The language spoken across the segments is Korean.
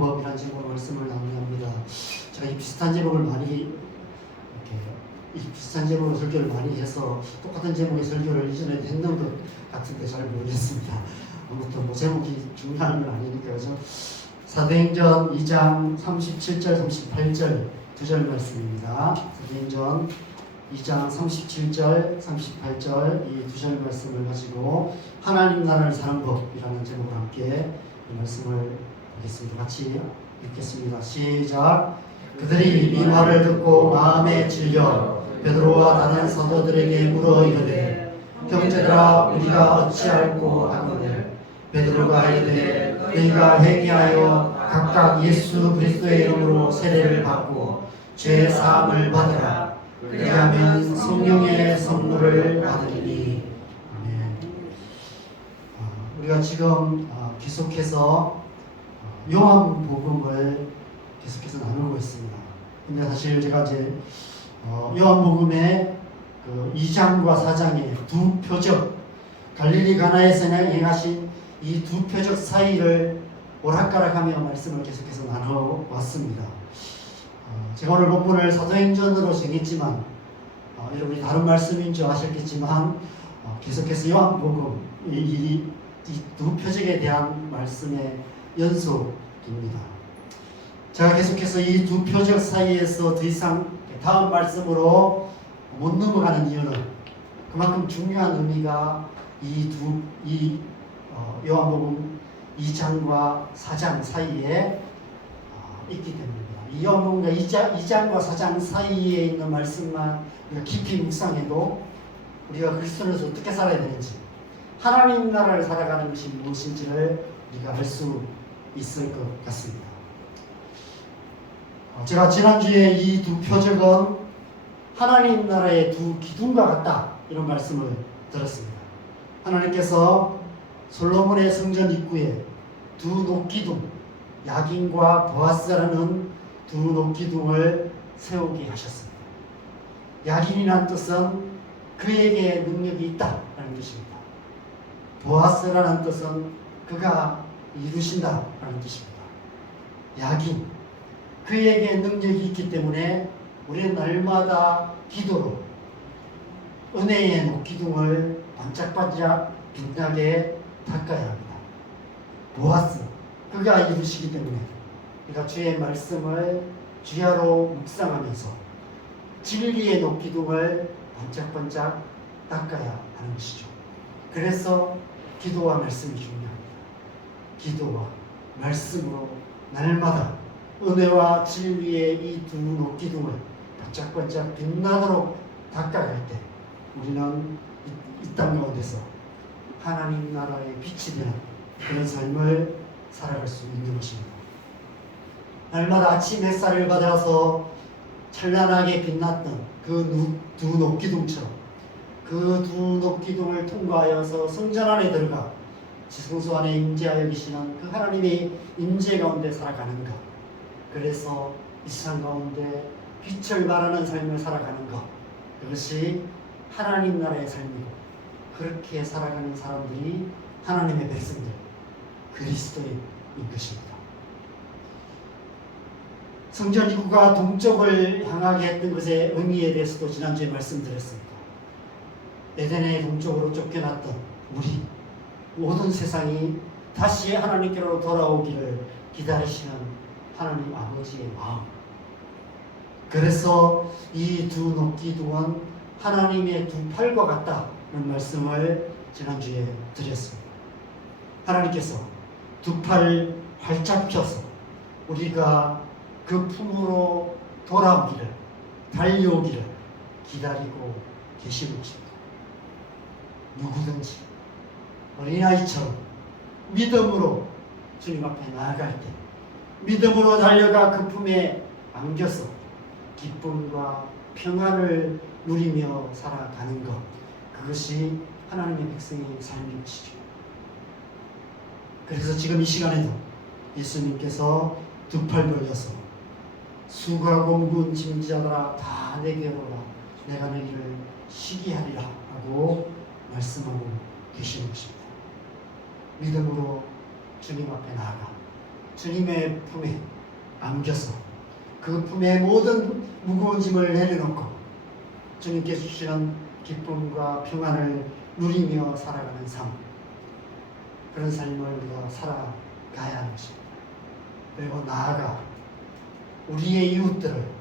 법이라는 제목으로 말씀을 나누합니다. 제가 이 비슷한 제목을 많이 비슷한 제목으로 설교를 많이 해서 똑같은 제목의 설교를 이전에 했는 것 같은데 잘 모르겠습니다. 아무튼 뭐 제목이 중요한 건 아니니까 그죠? 사도행전 2장 37절 38절 두 절 말씀입니다. 사도행전 2장 37절 38절 이 두 절 말씀을 가지고 하나님 나라를 사는 법이라는 제목으로 함께 이 말씀을 보겠습니다. 같이 읽겠습니다. 시작. 그들이 이 말을 듣고 마음에 질려 베드로와 다른 사도들에게 물어 이르되 형제들아 우리가 어찌할꼬 하거늘 베드로가 이르되 너희가 행위하여 각각 예수 그리스도의 이름으로 세례를 받고 죄 사함을 받으라. 그리하면 성령의 선물을 받으리니. 아멘. 우리가 지금 계속해서 요한복음을 계속해서 나누고 있습니다. 근데 사실 제가 이제 요한복음의 그 2장과 4장의 두 표적, 갈릴리 가나에서 행하신 이 두 표적 사이를 오락가락하며 말씀을 계속해서 나눠왔습니다. 제가 오늘 본문을 사도행전으로 정했지만 여러분이 다른 말씀인 줄 아셨겠지만 계속해서 요한복음 이 두 표적에 대한 말씀의 연속입니다. 제가 계속해서 이 두 표적 사이에서 더 이상 다음 말씀으로 못 넘어가는 이유는 그만큼 중요한 의미가 요한복음 2장과 4장 사이에 있기 때문입니다. 이 요한복음과 2장과 4장 사이에 있는 말씀만 우리가 깊이 묵상해도 우리가 그리스도인으로서 어떻게 살아야 되는지, 하나님 나라를 살아가는 것이 무엇인지를 우리가 알 수 있을 것 같습니다. 제가 지난주에 이 두 표적은 하나님 나라의 두 기둥과 같다 이런 말씀을 들었습니다. 하나님께서 솔로몬의 성전 입구에 두 녹기둥, 야긴과 보아스라는 두 녹기둥을 세우게 하셨습니다. 야긴이라는 뜻은 그에게 능력이 있다라는 뜻입니다. 보아스라는 뜻은 그가 이루신다라는 뜻입니다. 야긴, 그에게 능력이 있기 때문에 우리는 날마다 기도로 은혜의 녹기둥을 반짝반짝 빛나게 닦아야 합니다. 보아스, 그가 이루시기 때문에 우리가 주의 말씀을 주야로 묵상하면서 진리의 녹기둥을 반짝반짝 닦아야 하는 것이죠. 그래서 기도와 말씀이 중요합니다. 기도와 말씀으로 날마다 은혜와 진리의 이 두 녹기둥을 반짝반짝 빛나도록 닦아갈 때 우리는 이 땅 가운데서 하나님 나라의 빛이 되는 그런 삶을 살아갈 수 있는 것입니다. 날마다 아침 햇살을 받아서 찬란하게 빛났던 그 두 녹기둥처럼 그 두 녹기둥을 통과하여서 성전 안에 들어가 지성소 안에 임재하여 계시는 그 하나님의 임재 가운데 살아가는 것, 그래서 이 세상 가운데 빛을 발하는 삶을 살아가는 것, 그것이 하나님 나라의 삶이고 그렇게 살아가는 사람들이 하나님의 백성들, 그리스도인 것입니다. 성전 입구가 동쪽을 향하게 했던 것의 의미에 대해서도 지난주에 말씀드렸습니다. 에덴의 동쪽으로 쫓겨났던 우리 모든 세상이 다시 하나님께로 돌아오기를 기다리시는 하나님 아버지의 마음, 그래서 이 두 녹기둥은 하나님의 두 팔과 같다는 말씀을 지난주에 드렸습니다. 하나님께서 두 팔 활짝 펴서 우리가 그 품으로 돌아오기를, 달려오기를 기다리고 계시는 것입니다. 누구든지 어린아이처럼 믿음으로 주님 앞에 나아갈 때, 믿음으로 달려가 그 품에 안겨서 기쁨과 평안을 누리며 살아가는 것, 그것이 하나님의 백성의 삶인 것이죠. 그래서 지금 이 시간에도 예수님께서 두 팔 벌려서 수고하고 무거운 짐자들아 다 내게로 오라, 내가 너희를 쉬게 하리라 하고 말씀하고 계시는 것입니다. 믿음으로 주님 앞에 나아가 주님의 품에 안겨서 그 품에 모든 무거운 짐을 내려놓고 주님께 주시는 기쁨과 평안을 누리며 살아가는 삶, 그런 삶을 우리가 살아가야 하는 것입니다. 그리고 나아가 우리의 이웃들을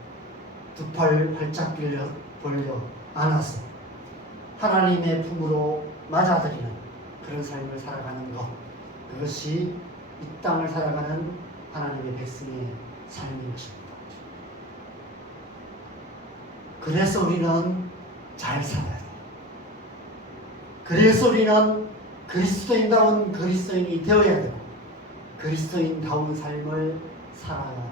두 팔 활짝 벌려 안아서 하나님의 품으로 맞아들이는 그런 삶을 살아가는 것, 그것이 이 땅을 살아가는 하나님의 백성의 삶인 것입니다. 그래서 우리는 잘 살아야 돼요. 그래서 우리는 그리스도인다운 그리스도인이 되어야 되고 그리스도인다운 삶을 살아야 합니다.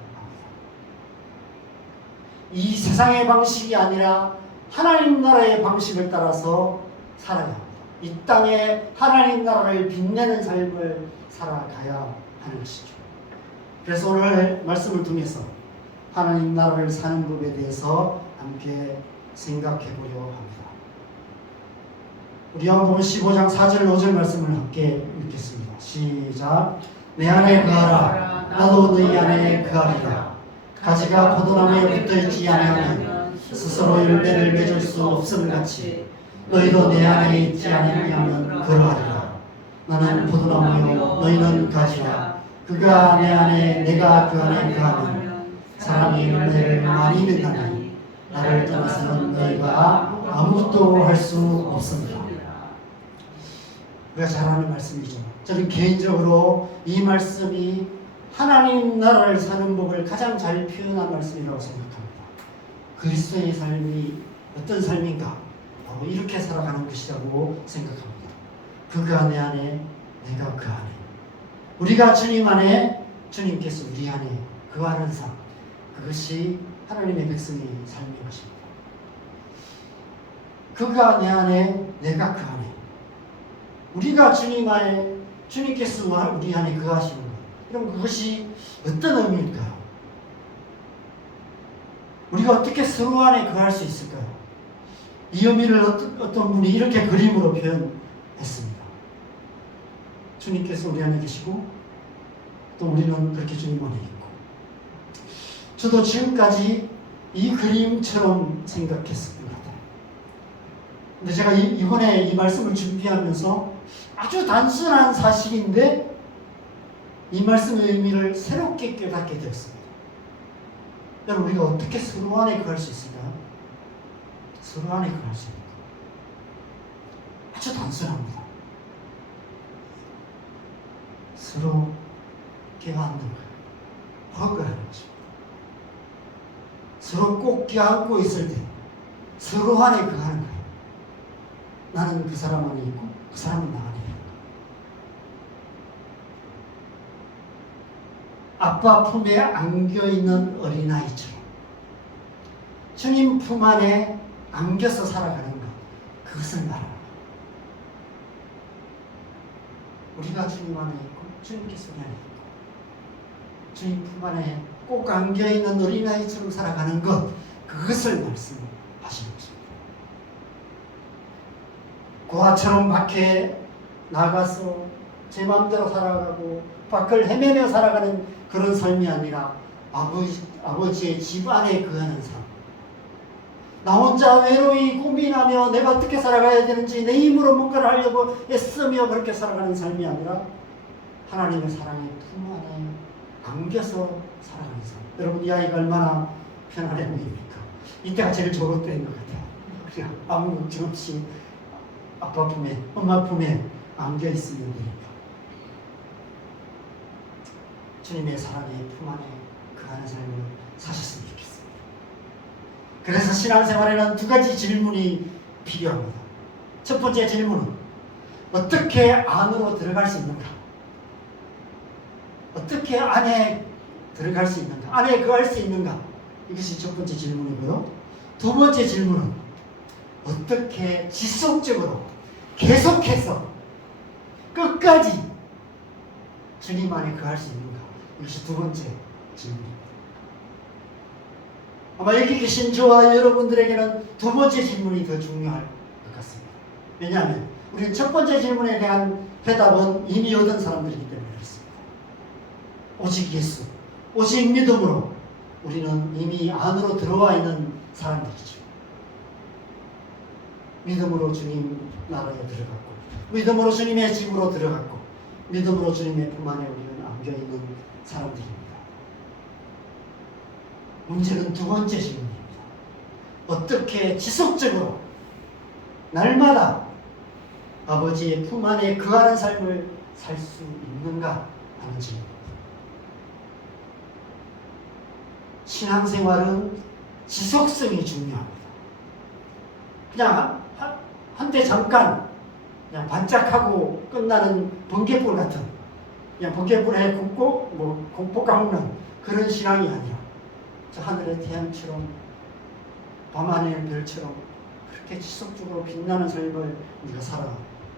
이 세상의 방식이 아니라 하나님 나라의 방식을 따라서 살아야 합니다. 이 땅에 하나님 나라를 빛내는 삶을 살아가야 하는 것이죠. 그래서 오늘 말씀을 통해서 하나님 나라를 사는 법에 대해서 함께 생각해 보려 합니다. 우리 요한복음 15장 4절 5절 말씀을 함께 읽겠습니다. 시작. 내 안에 거하라 나도 너희 안에 거하리라. 가지가 포도나무에 붙어있지 아니하면 스스로 열매를 맺을 수 없음 같이 너희도 내 안에 있지 않으면 그러하리라. 나는 포도나무요 너희는 가지라. 그가 내 안에 내가 그 안에 거하면 사람이 열매를 많이 맺나니 나를 떠나서는 너희가 아무것도 할 수 없습니다. 우리가 잘 아는 말씀이죠. 저는 개인적으로 이 말씀이 하나님 나라를 사는 법을 가장 잘 표현한 말씀이라고 생각합니다. 그리스도의 삶이 어떤 삶인가? 바로 이렇게 살아가는 것이라고 생각합니다. 그가 내 안에, 내가 그 안에. 우리가 주님 안에, 주님께서 우리 안에 거하는 삶. 그것이 하나님의 백성의 삶인 것입니다. 그가 내 안에, 내가 그 안에. 우리가 주님 안에, 주님께서 우리 안에 거하시는 것. 그럼 그것이 어떤 의미일까요? 우리가 어떻게 서로 안에 거할 수 있을까요? 이 의미를 어떤 분이 이렇게 그림으로 표현했습니다. 주님께서 우리 안에 계시고 또 우리는 그렇게 주님 안에 있고. 저도 지금까지 이 그림처럼 생각했습니다. 근데 제가 이번에 이 말씀을 준비하면서 아주 단순한 사실인데 이 말씀의 의미를 새롭게 깨닫게 되었습니다. 여러분, 우리가 어떻게 서로 안에 거할 수 있을까요? 서로 안에 거할 수 있을까요? 아주 단순합니다. 서로 껴안는 거예요. 허그하는 것입니다. 서로 꼭 껴안고 있을 때 서로 안에 거하는 거예요. 나는 그 사람 안에 있고 그 사람은 나 안에 있고. 아빠 품에 안겨있는 어린아이처럼 주님 품 안에 안겨서 살아가는 것, 그것을 말합니다. 우리가 주님 안에 있고 주님께서 우리 안에 있고 주님 품 안에 꼭 안겨있는 어린아이처럼 살아가는 것, 그것을 말씀하시는 것입니다. 고아처럼 밖에 나가서 제 마음대로 살아가고 밖을 헤매며 살아가는 그런 삶이 아니라 아버지의 집 안에 거하는 삶. 나 혼자 외로이 고민하며 내가 어떻게 살아가야 되는지 내 힘으로 뭔가를 하려고 애쓰며 그렇게 살아가는 삶이 아니라 하나님의 사랑의 품 안에 안겨서 살아가는 삶. 여러분, 이 아이가 얼마나 편안해 보입니까? 이때가 제일 좋을 때인 것 같아요. 그냥 아무 걱정 없이 아빠 품에, 엄마 품에 안겨 있으면 되니까. 주님의 사랑의 품 안에 거하는 삶을 사셨으면 좋겠습니다. 그래서 신앙생활에는 두 가지 질문이 필요합니다. 첫 번째 질문은 어떻게 안으로 들어갈 수 있는가? 어떻게 안에 들어갈 수 있는가? 안에 거할 수 있는가? 이것이 첫 번째 질문이고요. 두 번째 질문은 어떻게 지속적으로 계속해서 끝까지 주님 안에 거할 수 있는가? 이것이 두 번째 질문입니다. 아마 여기 계신 저와 여러분들에게는 두 번째 질문이 더 중요할 것 같습니다. 왜냐하면 우리는 첫 번째 질문에 대한 해답은 이미 얻은 사람들이기 때문에 그렇습니다. 오직 예수, 오직 믿음으로 우리는 이미 안으로 들어와 있는 사람들이죠. 믿음으로 주님 나라에 들어갔고, 믿음으로 주님의 집으로 들어갔고, 믿음으로 주님의 품 안에 우리는 안겨있는 사람들입니다. 문제는 두 번째 질문입니다. 어떻게 지속적으로 날마다 아버지의 품 안에 거하는 삶을 살 수 있는가 하는 질문입니다. 신앙생활은 지속성이 중요합니다. 그냥 한때 잠깐 그냥 반짝하고 끝나는 번개불 같은, 그냥 번개불에 굽고 볶아먹는 그런 신앙이 아니라 저 하늘의 태양처럼 밤하늘 별처럼 그렇게 지속적으로 빛나는 삶을 우리가 살아가야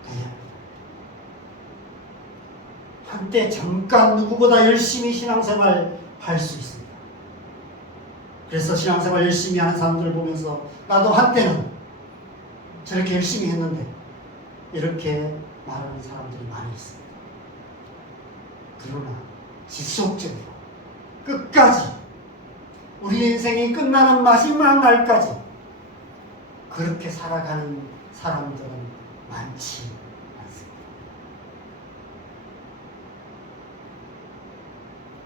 합니다. 한때 잠깐 누구보다 열심히 신앙생활 할 수 있습니다. 그래서 신앙생활 열심히 하는 사람들을 보면서 나도 한때는 저렇게 열심히 했는데 이렇게 말하는 사람들이 많이 있습니다. 그러나 지속적으로 끝까지 우리 인생이 끝나는 마지막 날까지 그렇게 살아가는 사람들은 많지 않습니다.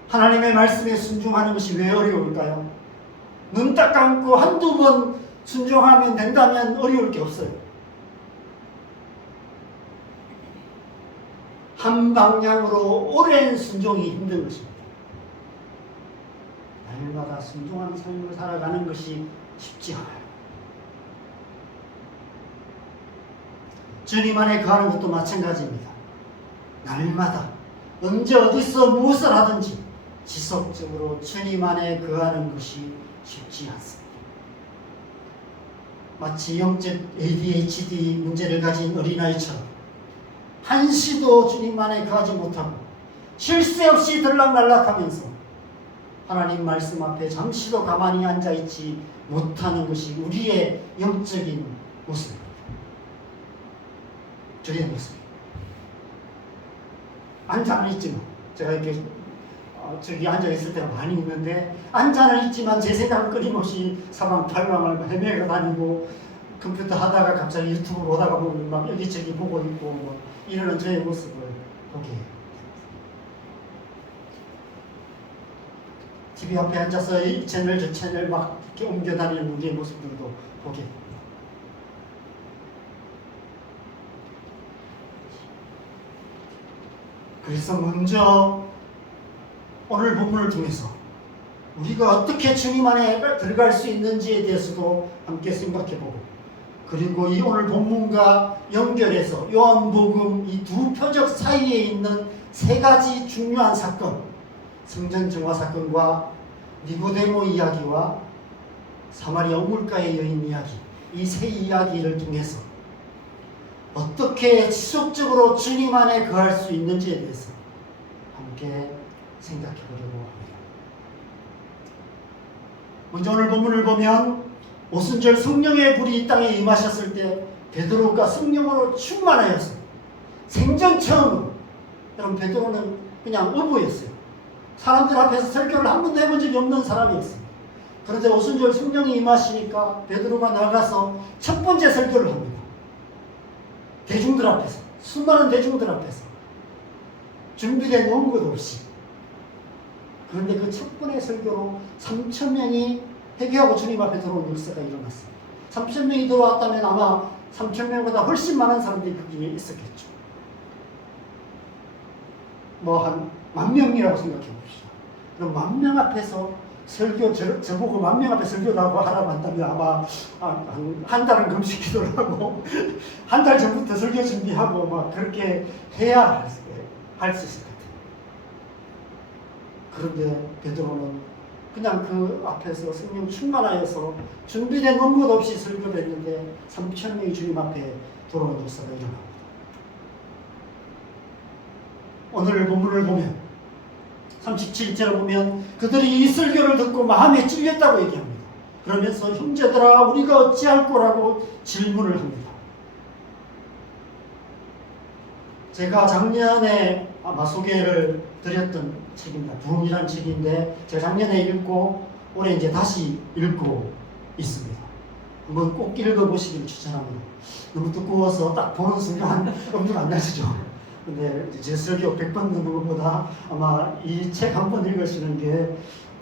하나님의 말씀에 순종하는 것이 왜 어려울까요? 눈 딱 감고 한두 번 순종하면 된다면 어려울 게 없어요. 한 방향으로 오랜 순종이 힘든 것입니다. 날마다 순종하는 삶을 살아가는 것이 쉽지 않아요. 주님 안에 거하는 것도 마찬가지입니다. 날마다 언제 어디서 무엇을 하든지 지속적으로 주님 안에 거하는 것이 쉽지 않습니다. 마치 영적 ADHD 문제를 가진 어린아이처럼 한시도 주님 안에 거하지 못하고 쉴 새 없이 들락날락하면서 하나님 말씀 앞에 잠시도 가만히 앉아있지 못하는 것이 우리의 영적인 모습입니다. 저의 모습입니다. 앉아는 있지만 제가 이렇게 저기 앉아있을 때가 많이 있는데 앉아는 있지만 제 생각은 끊임없이 사방팔방을 헤매고 다니고 컴퓨터 하다가 갑자기 유튜브 보다가 보면 막 여기저기 보고 있고 뭐 이러는 저의 모습을 보게 됩니다. TV 앞에 앉아서 이 채널 저 채널 막 이렇게 옮겨 다니는 우리의 모습들도 보게 됩니다. 그래서 먼저 오늘 본문을 통해서 우리가 어떻게 주님 안에 들어갈 수 있는지에 대해서도 함께 생각해보고, 그리고 이 오늘 본문과 연결해서 요한복음 이 두 표적 사이에 있는 세 가지 중요한 사건, 성전 정화 사건과 니고데모 이야기와 사마리아 우물가의 여인 이야기, 이 세 이야기를 통해서 어떻게 지속적으로 주님 안에 거할 수 있는지에 대해서 함께 생각해 보려고 합니다. 먼저 오늘 본문을 보면 오순절 성령의 불이 이 땅에 임하셨을 때 베드로가 성령으로 충만하여서 생전 처음으로, 여러분 베드로는 그냥 어부였어요. 사람들 앞에서 설교를 한 번도 해본 적이 없는 사람이었어요. 그런데 오순절 성령이 임하시니까 베드로가 나가서 첫 번째 설교를 합니다. 대중들 앞에서, 수많은 대중들 앞에서 준비된 원고 없이. 그런데 그 첫 번의 설교로 3,000명이 회개하고 주님 앞에 들어온 역사가 일어났어요. 3,000명이 들어왔다면 아마 3,000명보다 훨씬 많은 사람들이 거기에 있었겠죠. 뭐 한 10,000명이라고 생각해 봅시다. 그럼 10,000명 앞에서 설교, 저보고 10,000명 앞에 설교라고 하라고 한다면 아마 한 달은 금식 기도를 하고 한 달 전부터 설교 준비하고 막 그렇게 해야 할 수 있을 것 같아요. 그런데 베드로는 그냥 그 앞에서 성령 충만하여서 준비된 원고 없이 설교를 했는데 3,000명이 주님 앞에 돌아온 역사가 일어납니다. 오늘 본문을 보면 37절을 보면 그들이 이 설교를 듣고 마음에 찔렸다고 얘기합니다. 그러면서 형제들아 우리가 어찌할 거라고 질문을 합니다. 제가 작년에 아마 소개를 드렸던 책입니다. 부흥이라는 책인데 제가 작년에 읽고 올해 이제 다시 읽고 있습니다. 한번 꼭 읽어보시길 추천합니다. 너무 두꺼워서 딱 보는 순간 엄두가 안 나시죠? 근데 제 설교 100번 듣는 것보다 아마 이 책 한 번 읽으시는 게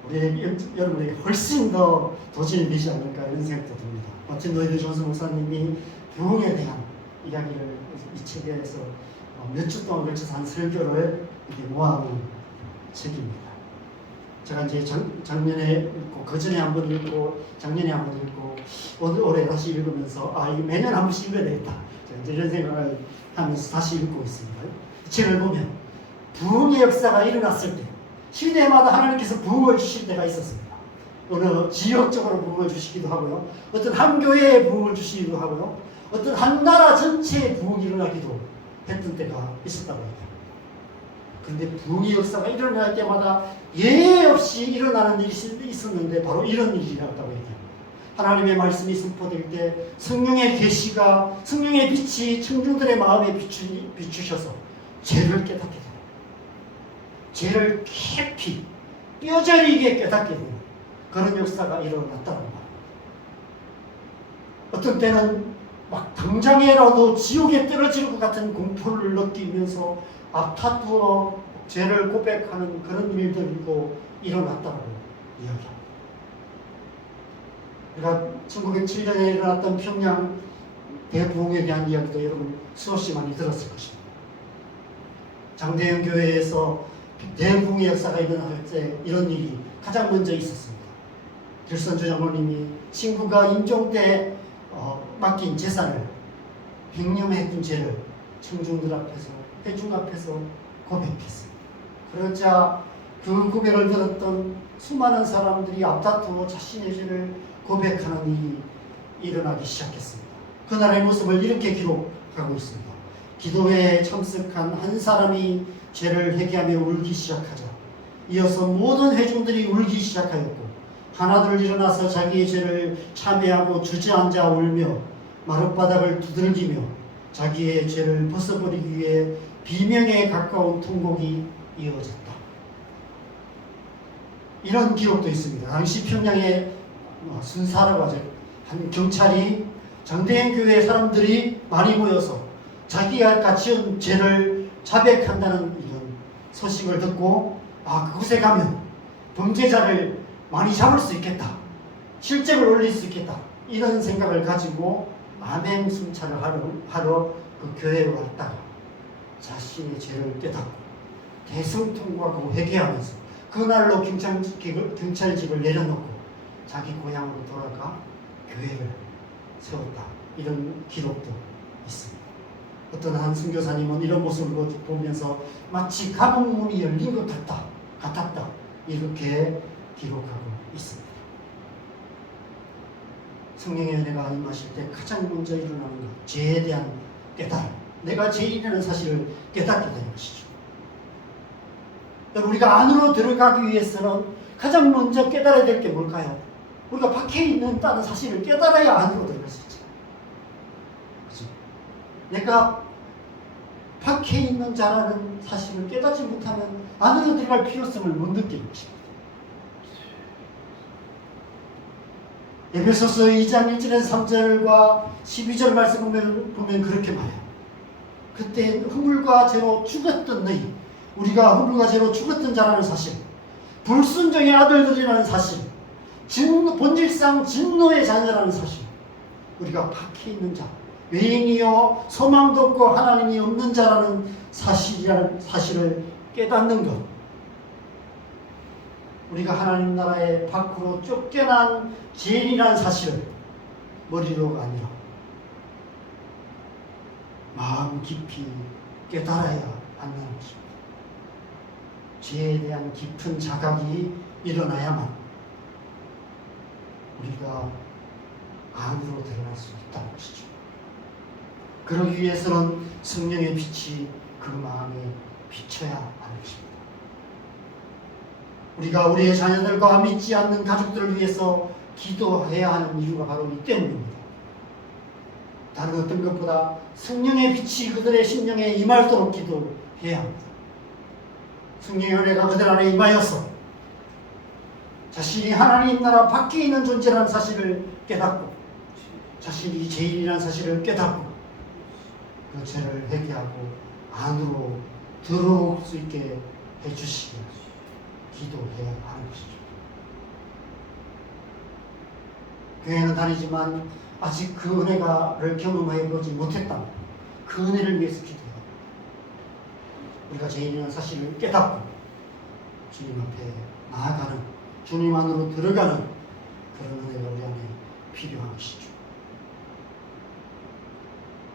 우리 여러분에게 훨씬 더 도전이 되지 않을까 이런 생각도 듭니다. 마틴 로이드 존스 목사님이 부흥에 대한 이야기를 이 책에서 몇 주 동안 걸쳐서 한 설교를 이렇게 모아놓은 책입니다. 제가 이제 작년에 읽고 그 전에 한 번 읽고 작년에 한 번 읽고 올해 다시 읽으면서 이거 매년 한 번씩 읽어야 되겠다. 제가 이제 이런 생각을 하면서 다시 읽고 있습니다. 이 책을 보면 부흥의 역사가 일어났을 때 시대마다 하나님께서 부흥을 주실 때가 있었습니다. 어느 지역적으로 부흥을 주시기도 하고요. 어떤 한 교회에 부흥을 주시기도 하고요. 어떤 한 나라 전체에 부흥이 일어나기도 했던 때가 있었다고 합니다. 그런데 부흥의 역사가 일어날 때마다 예외 없이 일어나는 일이 있었는데 바로 이런 일이라고 얘기합니다. 하나님의 말씀이 선포될 때 성령의 계시가 성령의 빛이 청중들의 마음에 비추셔서 죄를 깨닫게 됩니다. 죄를 깊이 뼈저리게 깨닫게 되는 그런 역사가 일어났다는 말. 어떤 때는 막 당장에라도 지옥에 떨어질 것 같은 공포를 느끼면서 앞다투어 죄를 고백하는 그런 일들도 일어났다고 이야기합니다. 그러니까 1907년에 일어났던 평양 대부흥에 대한 이야기도 여러분 수없이 많이 들었을 것입니다. 장대현 교회에서 대부흥의 역사가 일어날 때 이런 일이 가장 먼저 있었습니다. 길선주 장로님이 친구가 임종 때 맡긴 재산을 횡령했던 죄를 청중들 앞에서 회중 앞에서 고백했습니다. 그러자 그 고백을 들었던 수많은 사람들이 앞다투어 자신의 죄를 고백하는 일이 일어나기 시작했습니다. 그날의 모습을 이렇게 기록하고 있습니다. 기도회에 참석한 한 사람이 죄를 회개하며 울기 시작하자 이어서 모든 회중들이 울기 시작하였고 하나둘 일어나서 자기의 죄를 참회하고 주저앉아 울며 마룻바닥을 두들기며 자기의 죄를 벗어버리기 위해 비명에 가까운 통곡이 이어졌다. 이런 기록도 있습니다. 당시 평양에 순사라고 하죠. 한 경찰이 장대현 교회 사람들이 많이 모여서 자기가 지은 죄를 자백한다는 이런 소식을 듣고 그곳에 가면 범죄자를 많이 잡을 수 있겠다. 실적을 올릴 수 있겠다. 이런 생각을 가지고 암행순찰을 하러 그 교회에 왔다가 자신의 죄를 깨닫고 대성통곡하고 회개하면서 그날로 경찰직을 내려놓고 자기 고향으로 돌아가 교회를 세웠다. 이런 기록도 있습니다. 어떤 한 선교사님은 이런 모습을 보면서 마치 감옥문이 열린 것 같았다. 이렇게 기록하고 있습니다. 성령의 은혜가 임하실 때 가장 먼저 일어나는 것, 죄에 대한 깨달음. 내가 죄인이라는 사실을 깨닫게 되는 것이죠. 우리가 안으로 들어가기 위해서는 가장 먼저 깨달아야 될 게 뭘까요? 우리가 밖에 있다는 사실을 깨달아야 안으로 들어갈 수 있죠. 그죠? 내가 밖에 있는 자라는 사실을 깨닫지 못하면 안으로 들어갈 필요성을 못 느끼는 것입니다. 에베소서 2장 1절에서 3절과 12절 말씀 보면 그렇게 말해요. 그때 허물과 죄로 죽었던 너희, 우리가 허물과 죄로 죽었던 자라는 사실, 불순종의 아들들이라는 사실, 본질상 진노의 자녀라는 사실, 우리가 밖에 있는 자, 외인이요 소망도 없고 하나님이 없는 자라는 사실을 깨닫는 것, 우리가 하나님 나라의 밖으로 쫓겨난 죄인이라는 사실을 머리로가 아니라 마음 깊이 깨달아야 한다는 것입니다. 죄에 대한 깊은 자각이 일어나야만 우리가 안으로 들어갈 수 있다는 것이죠. 그러기 위해서는 성령의 빛이 그 마음에 비춰야 하는 것입니다. 우리가 우리의 자녀들과 믿지 않는 가족들을 위해서 기도해야 하는 이유가 바로 이 때문입니다. 다른 어떤 것보다 성령의 빛이 그들의 심령에 임할 도록 기도해야 합니다. 성령의 은혜가 그들 안에 임하여서 자신이 하나님 나라 밖에 있는 존재라는 사실을 깨닫고 자신이 죄인이라는 사실을 깨닫고 그 죄를 회개하고 안으로 들어올 수 있게 해주시길 기도해야 하는 것이죠. 교회는 다니지만 아직 그 은혜를 경험해 보지 못했다. 그 은혜를 위해서 기도해야 합니다. 우리가 죄인이라는 사실을 깨닫고 주님 앞에 나아가는, 주님 안으로 들어가는 그런 은혜가 우리 안에 필요한 것이죠.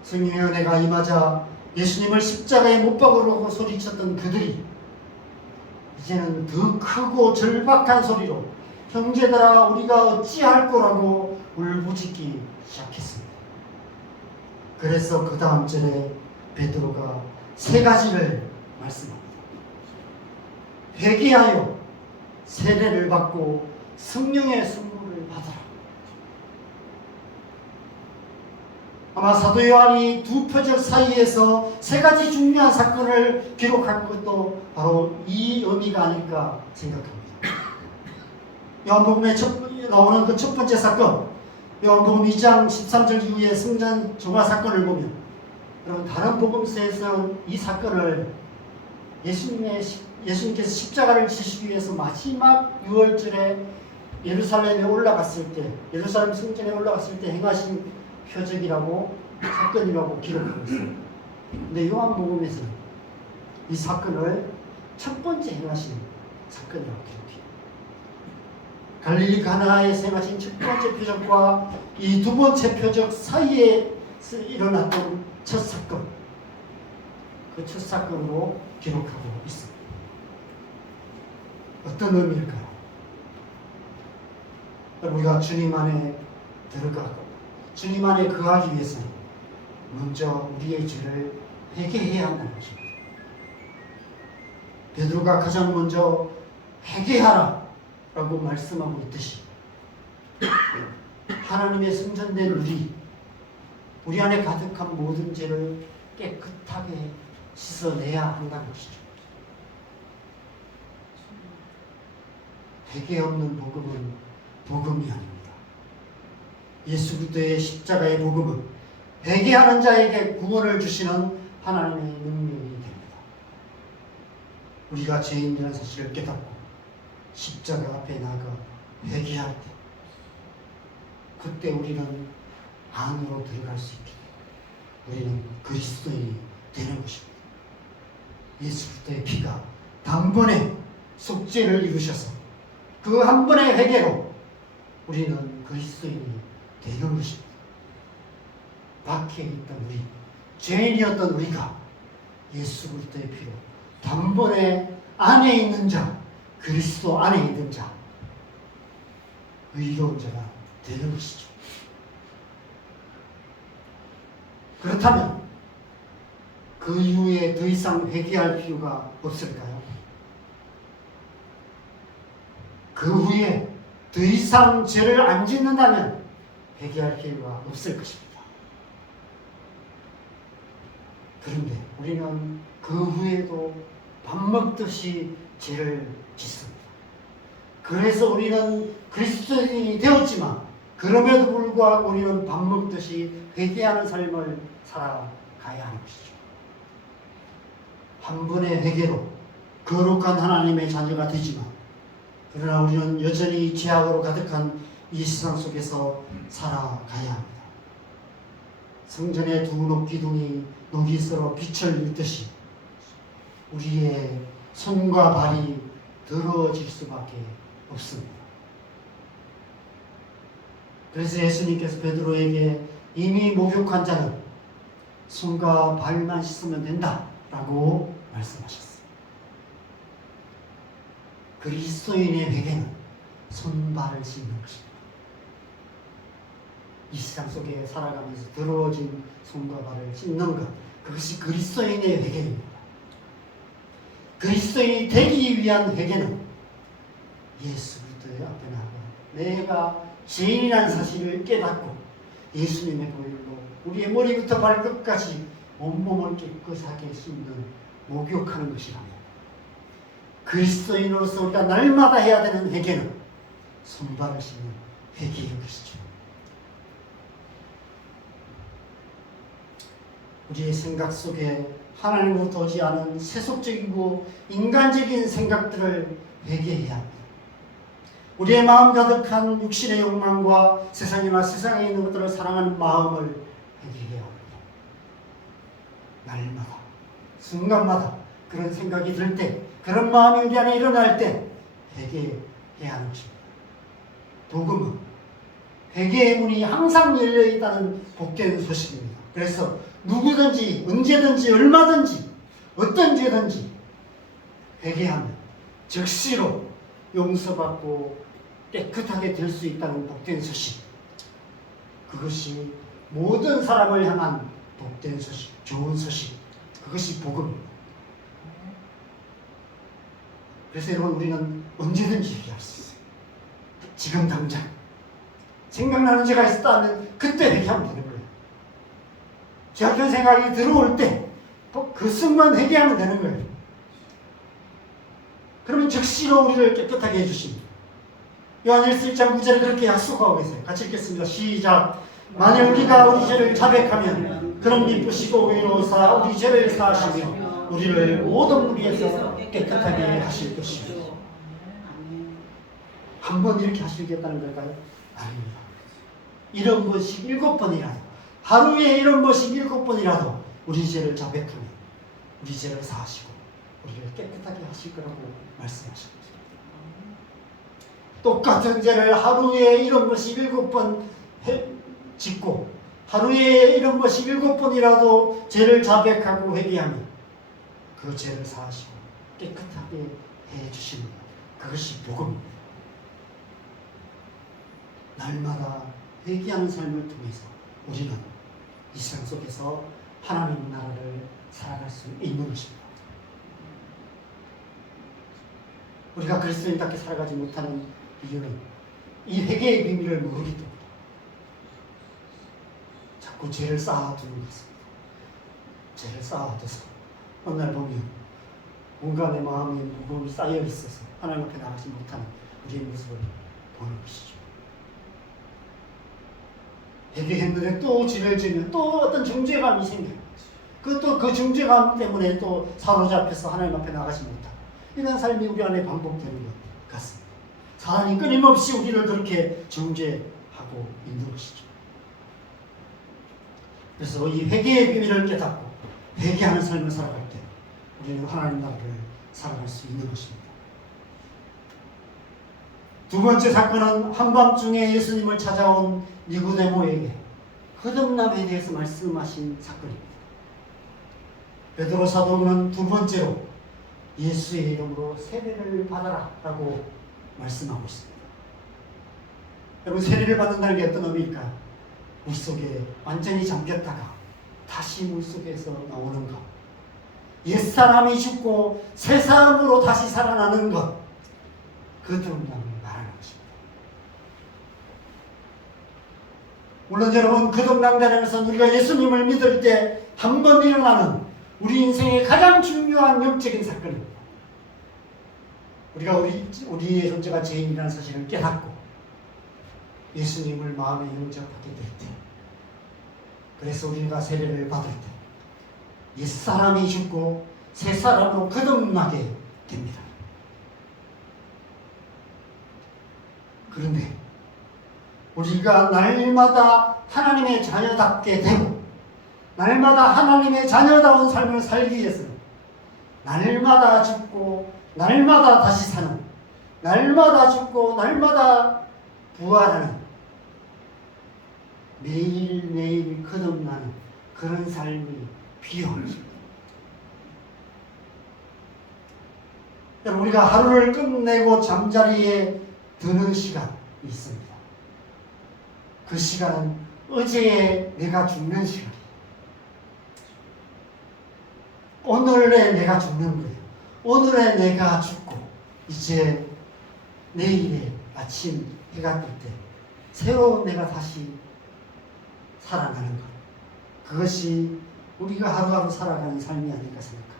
성령의 은혜가 임하자 예수님을 십자가에 못 박으라고 소리쳤던 그들이 이제는 더 크고 절박한 소리로 형제들아 우리가 어찌할 거라고 울부짖기 시작했습니다. 그래서 그 다음 절에 베드로가 세 가지를 말씀합니다. 회개하여 세례를 받고 성령의 선물을 받아라. 아마 사도 요한이 두 표적 사이에서 세 가지 중요한 사건을 기록한 것도 바로 이 의미가 아닐까 생각합니다. 요한복음에 나오는 그 첫 번째 사건, 요한복음 2장 13절 이후에 성전 정화 사건을 보면, 여러분 다른 복음서에서는 이 사건을 예수님께서 십자가를 지시기 위해서 마지막 6월절에 예루살렘에 올라갔을 때, 예루살렘 성전에 올라갔을 때 행하신 표적이라고, 사건이라고 기록하고 있습니다. 근데 요한복음에서는 이 사건을 첫 번째 행하신 사건이라고 기록해요. 갈릴리 가나에서 행하신 첫 번째 표적과 이 두 번째 표적 사이에 일어났던 첫 사건, 그 첫 사건으로 기록하고 있습니다. 어떤 의미일까요? 우리가 주님 안에 들어가고 주님 안에 거하기 위해서는 먼저 우리의 죄를 회개해야 한다는 것입니다. 베드로가 가장 먼저 회개하라 라고 말씀하고 있듯이 하나님의 성전된 우리 안에 가득한 모든 죄를 깨끗하게 씻어내야 한다는 것이죠. 회개 없는 복음은 복음이 아닙니다. 예수 그리스도의 십자가의 복음은 회개하는 자에게 구원을 주시는 하나님의 능력이 됩니다. 우리가 죄인이라는 사실을 깨닫고 십자가 앞에 나가 회개할 때, 그때 우리는 안으로 들어갈 수 있게 우리는 그리스도인이 되는 것입니다. 예수 그리스도의 피가 단번에 속죄를 이루셔서 그 한 번의 회개로 우리는 그리스도인이 되는 것입니다. 밖에 있던 우리, 죄인이었던 우리가 예수 그리스도의 피로 단번에 안에 있는 자, 그리스도 안에 있는 자, 의로운 자가 되는 것이죠. 그렇다면 그 이후에 더 이상 회개할 필요가 없을까요? 그 후에 더 이상 죄를 안 짓는다면 회개할 필요가 없을 것입니다. 그런데 우리는 그 후에도 밥 먹듯이 죄를 짓습니다. 그래서 우리는 그리스도인이 되었지만 그럼에도 불구하고 우리는 밥 먹듯이 회개하는 삶을 살아가야 하는 것이죠. 한 번의 회개로 거룩한 하나님의 자녀가 되지만, 그러나 우리는 여전히 죄악으로 가득한 이 세상 속에서 살아가야 합니다. 성전의 두 녹기둥이 녹이 서로 빛을 잃듯이 우리의 손과 발이 더러워질 수밖에 없습니다. 그래서 예수님께서 베드로에게 이미 목욕한 자는 손과 발만 씻으면 된다라고 말씀하셨어요. 그리스도인의 회개는 손발을 씻는 것입니다. 이 세상 속에 살아가면서 더러워진 손과 발을 씻는 것, 그것이 그리스도인의 회개입니다. 그리스도인이 되기 위한 회개는 예수 그리스도의 앞에 나가 내가 죄인이라는 사실을 깨닫고 예수님의 보혈로 우리의 머리부터 발끝까지 온몸을 깨끗하게 씻는 목욕하는 것이라면, 그리스도인으로서 우리가 날마다 해야 되는 회개는 손발을 씻는 회개의 것이죠. 우리의 생각 속에 하나님으로부터 오지 않은 세속적이고 인간적인 생각들을 회개해야 합니다. 우리의 마음 가득한 육신의 욕망과 세상이나 세상에 있는 것들을 사랑하는 마음을 회개해야 합니다. 날마다 순간마다 그런 생각이 들 때, 그런 마음이 우리 안에 일어날 때 회개해야 하는 것입니다. 복음은 회개의 문이 항상 열려 있다는 복된 소식입니다. 그래서 누구든지 언제든지 얼마든지 어떤 죄든지 회개하면 즉시로 용서받고 깨끗하게 될 수 있다는 복된 소식, 그것이 모든 사람을 향한 복된 소식, 좋은 소식, 그것이 복음입니다. 그래서 여러분, 우리는 언제든지 회개할 수 있어요. 지금 당장 생각나는 죄가 있었다면 그때 회개하면 되는 거예요. 죄악된 생각이 들어올 때 그 순간 회개하면 되는 거예요. 그러면 즉시로 우리를 깨끗하게 해주십니다. 요한일서 1장 9절에 그렇게 약속하고 계세요. 같이 읽겠습니다. 시작. 만일 우리가 우리 죄를 자백하면 그럼 이쁘시고 의로우사 우리 죄를 사하시며 우리를 모든 무리에서 깨끗하게 하실 것입니다. 한 번 이렇게 하시겠다는 걸까요? 아닙니다. 이런 것이 7번이라도, 하루에 이런 것이 7번이라도 우리 죄를 자백하면 우리 죄를 사하시고 우리를 깨끗하게 하실 거라고 말씀하십니다. 똑같은 죄를 하루에 이런 것이 7번 짓고 하루에 이런 것이 7번이라도 죄를 자백하고 회개하면 그 죄를 사하시고 깨끗하게 해주십니다. 그것이 복음입니다. 날마다 회개하는 삶을 통해서 우리는 이 세상 속에서 하나님 나라를 살아갈 수 있는 것입니다. 우리가 그리스도인답게 살아가지 못하는 이유는 이 회개의 비밀을 모르기 때문입니다. 자꾸 죄를 쌓아두는 것입니다. 죄를 쌓아둬서 어느 날 보면 뭔가 내 마음에 무거움이 쌓여 있어서 하나님 앞에 나가지 못하는 우리의 모습을 보는 것이죠. 회개했는데 또 죄를 지으면 또 어떤 정죄감이 생겨요. 그 정죄감 때문에 또 사로잡혀서 하나님 앞에 나가지 못하고 이런 삶이 우리 안에 반복되는 것 같습니다. 사단이 끊임없이 우리를 그렇게 정죄하고 있는 것이죠. 그래서 이 회개의 비밀을 깨닫고 회개하는 삶을 살아갈 때 우리는 하나님 나라를 살아갈 수 있는 것입니다. 두 번째 사건은 한밤중에 예수님을 찾아온 니고데모에게 거듭남에 대해서 말씀하신 사건입니다. 베드로 사도는 두 번째로 예수의 이름으로 세례를 받아라 라고 말씀하고 있습니다. 여러분, 세례를 받는다는 게 어떤 의미일까요? 물속에 완전히 잠겼다가 다시 물속에서 나오는 것, 옛사람이 죽고 새 사람으로 다시 살아나는 것, 그 거듭남을 말하는 것입니다. 물론 여러분, 거듭난다는 것은 우리가 예수님을 믿을 때 한 번 일어나는 우리 인생의 가장 중요한 영적인 사건입니다. 우리가 우리의 존재가 죄인이라는 사실을 깨닫고 예수님을 마음에 영접하게 될 때, 그래서 우리가 세례를 받을 때 옛사람이 죽고 새 사람으로 거듭나게 됩니다. 그런데 우리가 날마다 하나님의 자녀답게 되고 날마다 하나님의 자녀다운 삶을 살기 위해서는 날마다 죽고 날마다 다시 사는, 날마다 죽고 날마다 부활하는, 매일매일 거듭나는 그런 삶이 필요합니다. 우리가 하루를 끝내고 잠자리에 드는 시간이 있습니다. 그 시간은 어제의 내가 죽는 시간이에요. 오늘의 내가 죽는 거예요. 오늘의 내가 죽고 이제 내일의 아침 해가 뜰 때 새로운 내가 다시 살아나는 것, 그것이 우리가 하루하루 살아가는 삶이 아닐까 생각합니다.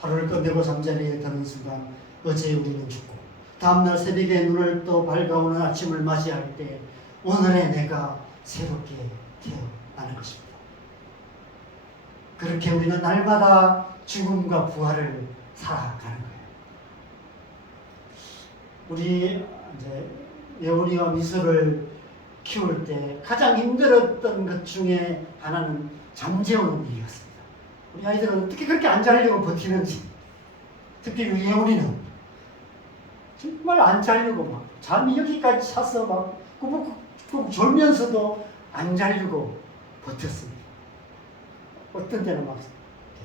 하루를 끝내고 잠자리에 드는 순간 어제 우리는 죽고 다음날 새벽에 눈을 떠 밝아오는 아침을 맞이할 때 오늘의 내가 새롭게 태어나는 것입니다. 그렇게 우리는 날마다 죽음과 부활을 살아가는 거예요. 우리 이제 예원이와 미수를 키울 때 가장 힘들었던 것 중에 하나는 잠재우는 일이었습니다. 우리 아이들은 어떻게 그렇게 안 자려고 버티는지, 특히 우리 예원이는 정말 안 자려고 막 잠이 여기까지 차서 막 꾸벅꾸벅 졸면서도 안 자려고 버텼습니다. 어떤 때는 막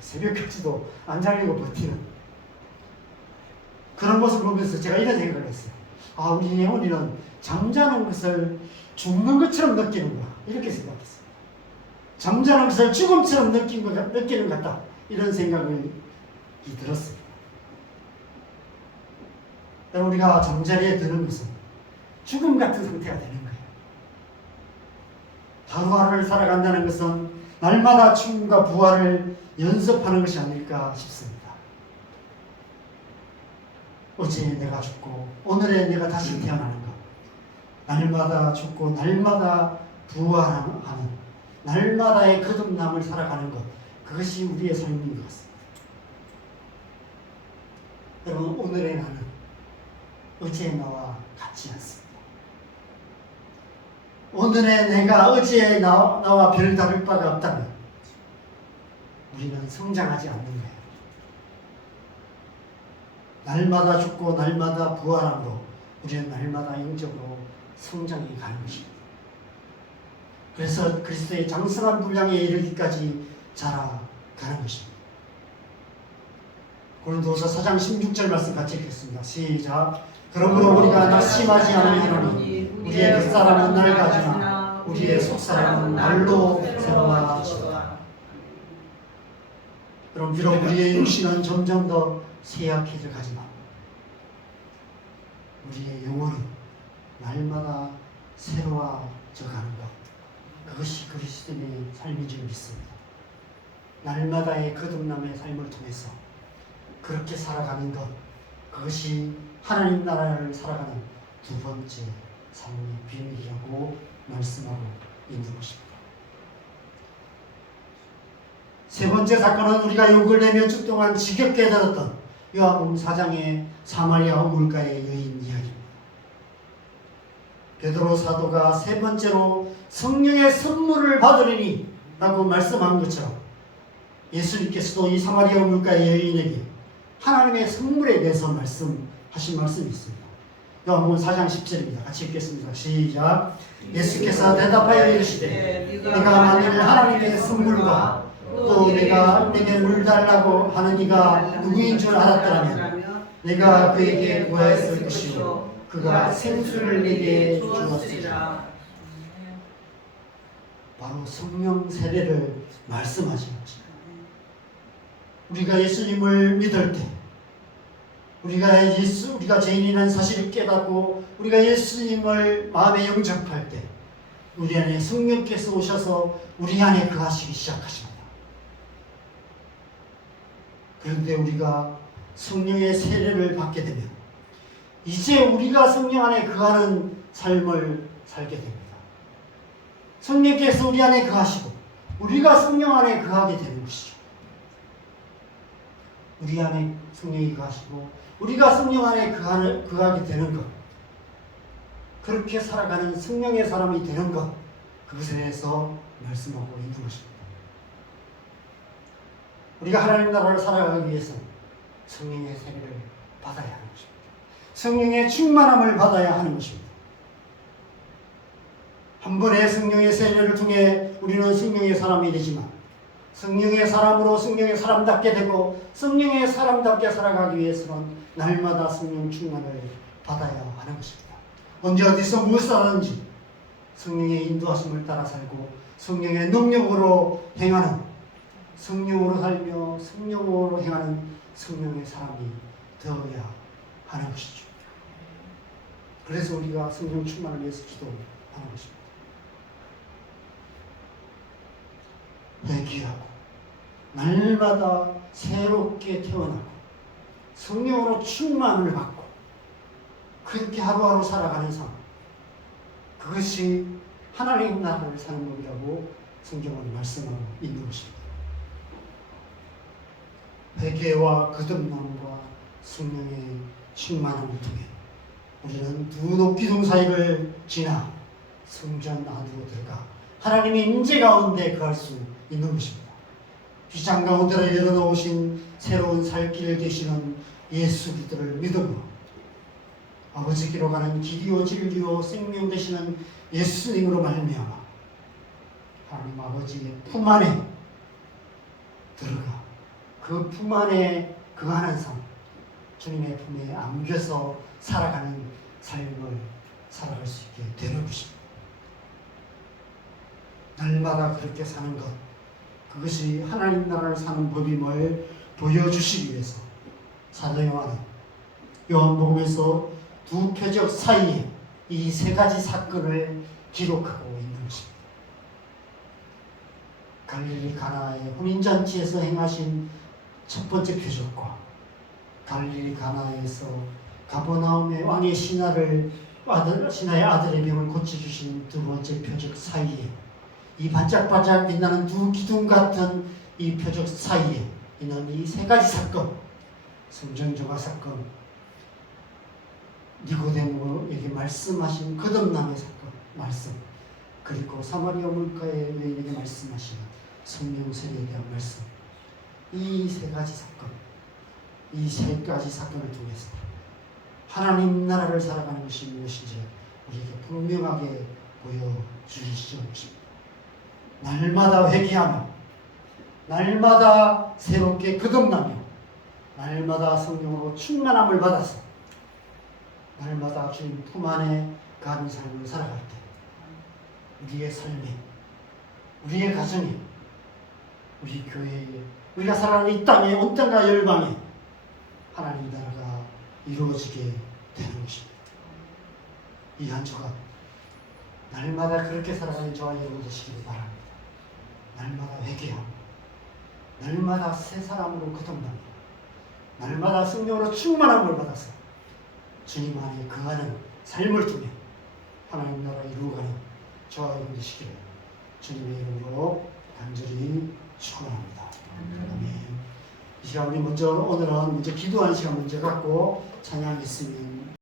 새벽까지도 안 자려고 버티는 그런 모습을 보면서 제가 이런 생각을 했어요. 아, 우리 예원이는 잠자는 것을 죽는 것처럼 느끼는구나, 이렇게 생각했어요. 잠자는 것을 죽음처럼 느끼는 것 같다, 이런 생각이 들었습니다. 우리가 잠자리에 드는 것은 죽음 같은 상태가 되는 거예요. 하루하루를 살아간다는 것은 날마다 죽음과 부활을 연습하는 것이 아닐까 싶습니다. 어제 내가 죽고 오늘의 내가 다시 태어나는 것, 날마다 죽고 날마다 부활하는, 날마다의 거듭남을 살아가는 것, 그것이 우리의 삶인 것 같습니다. 여러분, 오늘의 나는 어제의 나와 같지 않습니다. 오늘의 내가 어제의 나와 별 다를 바가 없다면 우리는 성장하지 않는 거예요. 날마다 죽고 날마다 부활함으로 우리는 날마다 영적으로 성장해 가는 것입니다. 그래서 그리스도의 장성한 분량에 이르기까지 자라가는 것입니다. 고린도서 4장 16절 말씀 같이 읽겠습니다. 시작. 그러므로 우리가 낙심하지 않으려니 우리의 겉사람은 낡아지나 우리의 속사람은 날로 새로워지도다. 그럼 비록 우리의 육신은 점점 더 쇠약해져 가지만 우리의 영혼은 날마다 새로워져 가는 것, 그것이 그리스도인의 삶인 줄 믿습니다. 날마다의 거듭남의 삶을 통해서 그렇게 살아가는 것, 그것이 하나님 나라를 살아가는 두 번째 삶의 비밀이라고 말씀하고 있는 것입니다. 세 번째 사건은 우리가 욕을 내며 주 동안 지겹게 들었던 요한복음 4장의 사마리아 우물가의 여인 이야기입니다. 베드로 사도가 세 번째로 성령의 선물을 받으리니 라고 말씀한 것처럼 예수님께서도 이 사마리아 우물가의 여인에게 하나님의 선물에 대해서 말씀하신 말씀이 있습니다. 요한복음 4장 10절입니다. 같이 읽겠습니다. 시작. 예수께서 대답하여 이르시되 네가 만일 하나님의 선물과 또 내가 내게 물 달라고 하는 이가 누구인 줄 알았더라면 내가 그에게 구하였을 것이요 그가 생수를 내게 주었으리라. 바로 성령 세례를 말씀하시는 것입니다. 우리가 예수님을 믿을 때, 우리가 죄인이라는 사실을 깨닫고 우리가 예수님을 마음에 영접할 때 우리 안에 성령께서 오셔서 우리 안에 거하시기 시작하십니다. 그런데 우리가 성령의 세례를 받게 되면 이제 우리가 성령 안에 거하는 삶을 살게 됩니다. 성령께서 우리 안에 거하시고 우리가 성령 안에 거하게 되는 것이죠. 우리 안에 성령이 거하시고 우리가 성령 안에 거하게 되는 것, 그렇게 살아가는 성령의 사람이 되는 것, 그것에 대해서 말씀하고 있는 것입니다. 우리가 하나님 나라를 살아가기 위해서 성령의 세례를 받아야 하는 것입니다. 성령의 충만함을 받아야 하는 것입니다. 한 번의 성령의 세례를 통해 우리는 성령의 사람이 되지만 성령의 사람으로 성령의 사람답게 되고 성령의 사람답게 살아가기 위해서는 날마다 성령 충만을 받아야 하는 것입니다. 언제 어디서 무엇을 하든지 성령의 인도하심을 따라 살고 성령의 능력으로 행하는, 성령으로 살며 성령으로 행하는 성령의 사람이 되어야 하는 것이죠. 그래서 우리가 성령 충만을 위해서 기도하는 것입니다. 회개하고 날마다 새롭게 태어나고 성령으로 충만을 받고 그렇게 하루하루 살아가는 삶, 그것이 하나님 나라를 사는 법이라고 성경은 말씀하고 있는 것입니다. 회개와 거듭남과 성령의 충만함을 통해 우리는 두 높이둥 사이를 지나 성전 안으로 들어가 하나님의 임재 가운데 거할 수 있는 것입니다. 휘장 가운데를 열어놓으신 새로운 살 길 되시는 예수 그리스도를 믿음으로 아버지께로 가는 길이요 진리요 생명 되시는 예수님으로 말미암아 하나님 아버지의 품 안에 들어가 그 품 안에 거하는 삶, 주님의 품에 안겨서 살아가는 삶을 살아갈 수 있게 되는 것입니다. 날마다 그렇게 사는 것, 그것이 하나님 나라를 사는 법임을 보여주시기 위해서 사도 요한은 요한복음에서 두 표적 사이에 이 세 가지 사건을 기록하고 있는 것입니다. 갈릴리 가나의 혼인잔치에서 행하신 첫 번째 표적과 갈릴리 가나에서 가버나움의 왕의 신하의 아들의 병을 고쳐주신 두 번째 표적 사이에 이 반짝반짝 빛나는 두 기둥 같은 이 표적 사이에 있는 이 세 가지 사건, 성전조각 사건, 니고데모에게 말씀하신 거듭남의 사건, 말씀, 그리고 사마리아 물가의 여인에게 말씀하신 성령 세례에 대한 말씀, 이 세 가지 사건, 이 세 가지 사건을 통해서 하나님 나라를 살아가는 것이 무엇인지 우리에게 분명하게 보여주시는 것입니다. 날마다 회개하며 날마다 새롭게 거듭나며 날마다 성령으로 충만함을 받아서 날마다 주님 품 안에 가는 삶을 살아갈 때 우리의 삶에, 우리의 가정에, 우리 교회에, 우리가 살아가는 이 땅에, 온 땅과 열방에 하나님 나라가 이루어지게 되는 것입니다. 이 한 주간 날마다 그렇게 살아가는 저와 여러분 되시길 바랍니다. 날마다 회개하고 날마다 새 사람으로 거듭나며 날마다 성령으로 충만함을 받아서 주님 안에 거하는 삶을 통해 하나님 나라 이루어가는 저와 여러분 되시기를 주님의 이름으로 간절히 축원합니다. 아멘. 이 시간 우리 오늘은 먼저 기도하는 시간 먼저 갖고 찬양했으면